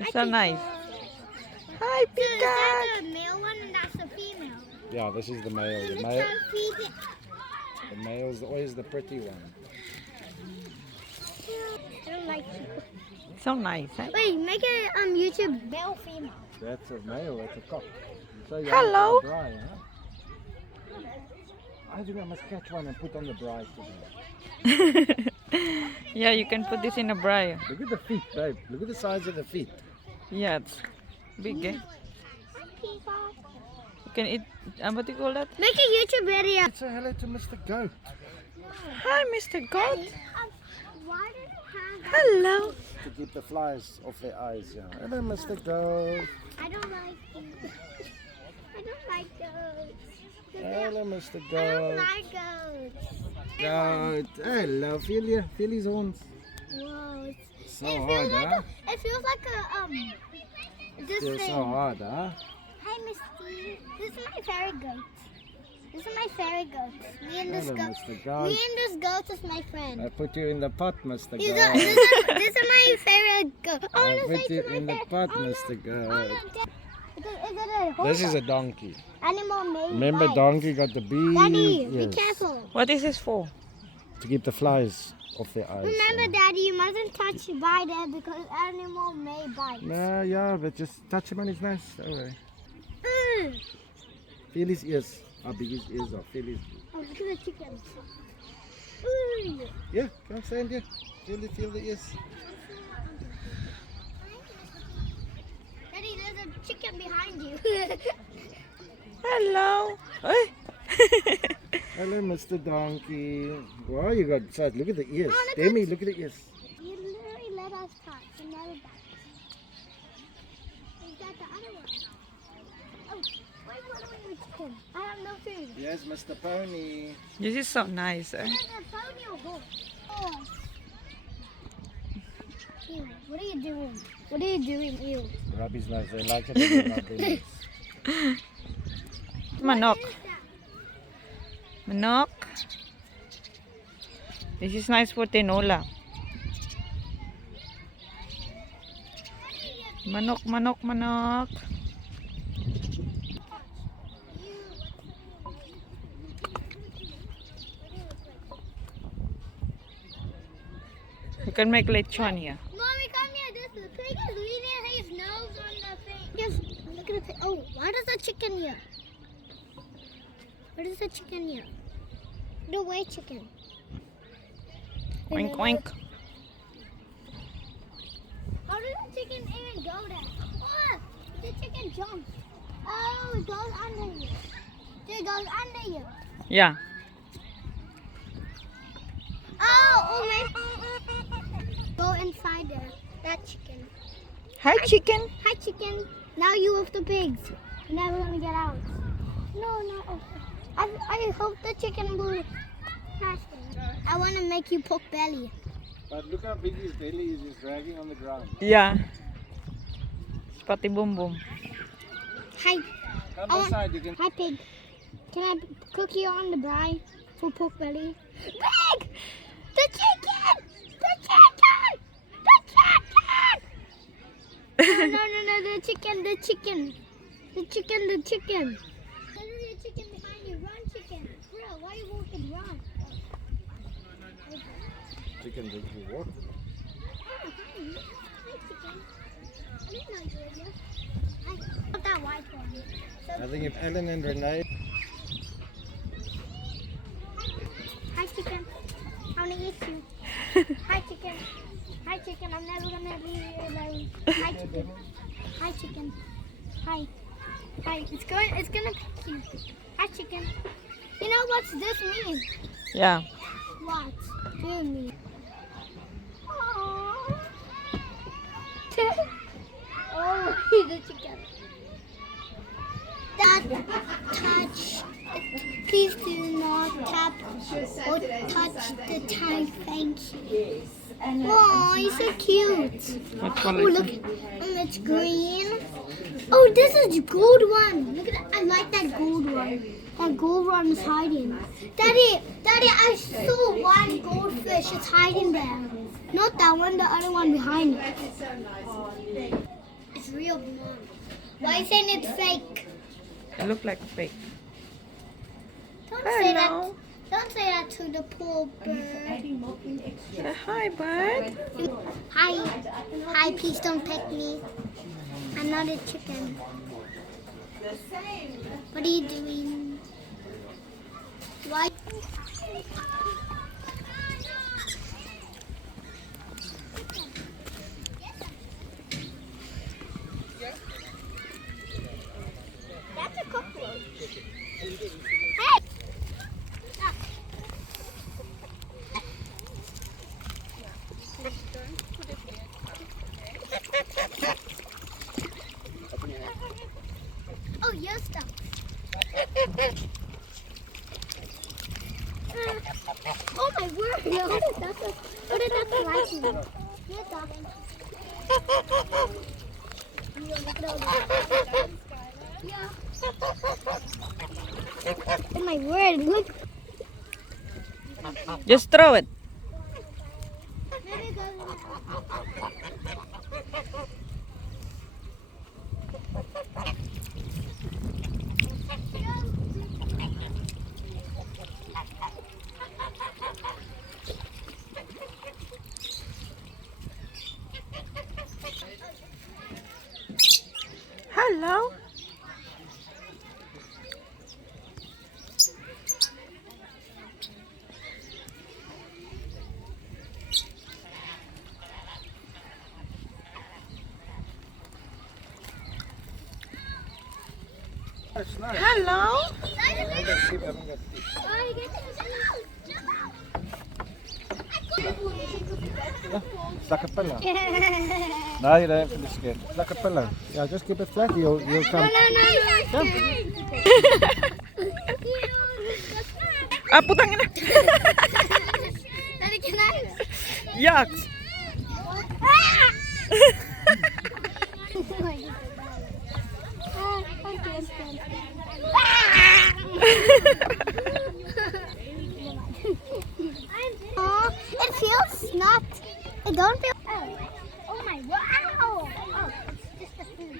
It's so nice. Hi, peacock. That's the male one and that's the female. Yeah, this is the male. The male's always the pretty one. I don't like you. So nice. Eh? Wait, make it YouTube male female. That's a male. That's a cock. So you Hello. have the braai, huh? I think I must catch one and put on the braai today. Yeah, you can put this in a braai. Look at the feet, babe. Look at the size of the feet. Yeah, it's big. Eh? You can eat. What do you call that? Make a YouTube video. Say hello to Mr. Goat. Hi, Mr. Goat. Why did it have? Hello. To keep the flies off their eyes. Yeah. Hello, Mr. Goat. I don't like these. I don't like those. Hello, Mr. I don't Goat. like goats. Goat. Hello, feel you? Feel his horns. Whoa, So it hard, feels like huh? it feels like this Feels thing. so hard, huh? Hi, Misty. This is my fairy goat. This is my fairy goat. Me and this Hello, goat. Mr. Me Goat. and this goat is my friend. I put you in the pot, Mr. These Goat. are, this is my favorite goat. I I want to put say you to my in the favorite. pot, Oh, no. Mr. Oh, Goat. no. Is it a horse? This is a donkey. Animal made Remember, by- donkey got the big Daddy, be ears careful. What is this for? to keep the flies off their eyes. Remember, Daddy, you mustn't touch by them because animal may bite. Nah, yeah, but just touch him on his nose. Don't worry. Mm. Feel his ears. How big his ears are. Feel his. Oh, look at the chickens. Ooh. Yeah, come stand here. Feel the ears. Daddy, there's a chicken behind you. Hello. Hey. Hello, Mr. Donkey. Wow, you got size. Look at the ears. Oh, look Demi, look at the ears. You literally let us touch and never bite. Is that the other one? Oh, where's one of your chicken? I have no food. Yes, Mr. Pony. This is so nice. Eh? Is it a pony or horse? Horse. Ew, what are you doing? What are you doing? Ew. Rub his nose. They like it when you rub their nose. Manok. What is that? Manok. This is nice for tinola. Manok, manok, manok. You can make lechon here. Mommy, come here. This the pig is leaning his nose on the thing. Yes, look at the pig. Oh, why does the chicken here? Where is the chicken here? The white chicken. Oink, oink. How did the chicken even go there? Oh, the chicken jumped. Oh, it goes under you. It goes under you. Yeah. Oh my. Go inside there. That chicken. Hi, chicken. Hi, chicken. Now you with the pigs. You're never gonna get out. No, no. I hope the chicken will pass them. I want to make you poke belly. But look how big his belly is. He's dragging on the ground. Yeah. Spotty boom boom. Hi. Come inside. You can. Hi, pig. Can I cook you on the braai for pork belly? Pig! The chicken! The chicken! The chicken! No, the chicken, the chicken. The chicken, the chicken. There's a chicken behind you. Run, chicken. Bro, why you walking? Run. Chicken drinking water. Oh, hi, chicken. I didn't know you were here. I got that white one. So I think if Ellen and Renee. hi, chicken. I want to eat you. Hi, chicken. Hi, chicken. I'm never gonna leave you alone. Hi, chicken. Hi, chicken. Hi. Hi. It's gonna pick you. Hi, chicken. You know what's this mean? Yeah. What do you mean? Aww. Oh, the chicken. That touch. Please do not tap or touch the tank. Thank you. Oh, he's so cute. What Oh, color? look. It's green. Oh, this is gold one. Look at that. I like that gold one. That gold one is hiding. Daddy, I saw one goldfish. It's hiding there. Not that one, the other one behind it. it's real, Mom. Why are you saying it's fake? It look like fake. Don't say that. Hello. Don't say that to the poor bird. Say hi, bird. Hi. Hi, please don't pet me. I'm not a chicken. What are you doing? Why? That's a cockroach. Hey! Oh, your stuff. Oh my word! What did that like? Your stuff. Yeah. Oh my word! Look. Just throw it. Hello. That's nice. Hello. It's like a pillow. No, you don't have to be scared. It's like a pillow. Yeah, just keep it flat. You'll come. Ah, putang ina. Yuck. It feels not. It don't feel. Oh my wow! Oh, it's just a food.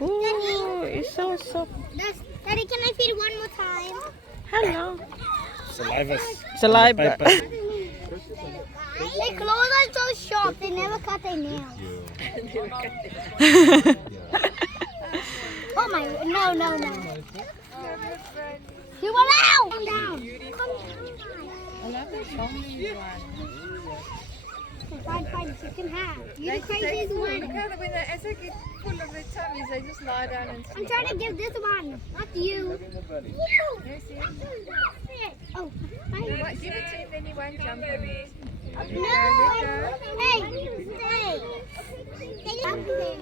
Ooh, it's so soft. Daddy, can I feed one more time? Hello. Saliva. Saliva. Their claws are so sharp. They never cut their nails. Oh my! No! You want out? Come down. Fine, you can have. You're the craziest one. When they get full of their tummies, they just lie down and I'm trying to give this one, not you. Yes, Oh, give it to him, then he won't jump on it. no! Hey, stay. Stay up there.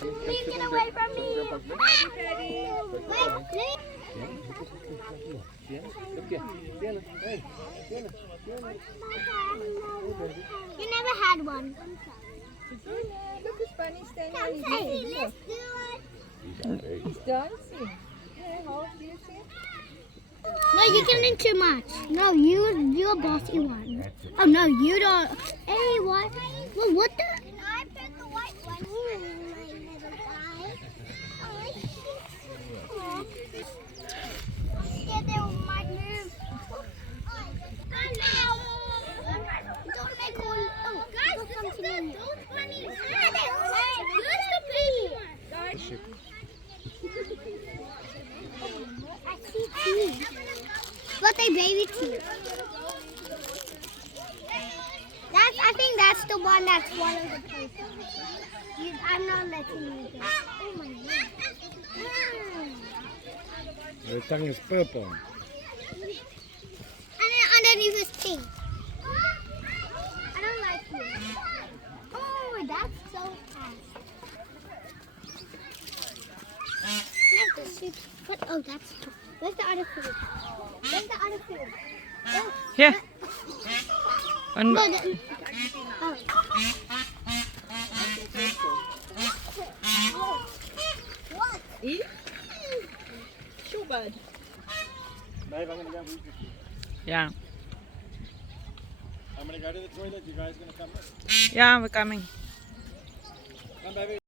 Please get away from me. Wait, please. You never had one. Look, his bunny standing on his Hey, head. let's do it. He's dancing. Yeah, hold, do you see? No, you can eat too much. No, you're a bossy one. Oh no, you don't. Hey, what? Well, what the? I picked the white one. Yeah, they might move. Don't make all. Oh, guys, this is those bunnies. Where's the baby one? I see two. But they baby teeth. I think that's the one that's one of the places. I'm not letting you go. Oh my god. The tongue is purple. And then underneath is pink. I don't like you. Oh, that's so fast. Not the soup. What? Oh, that's. Where's the other food? Where's the other food? Oh. Here. One. No, oh. Shoebird. Babe, I'm gonna go with you. Yeah. I'm gonna go to the toilet. You guys gonna come? Yeah, we're coming. Come, baby.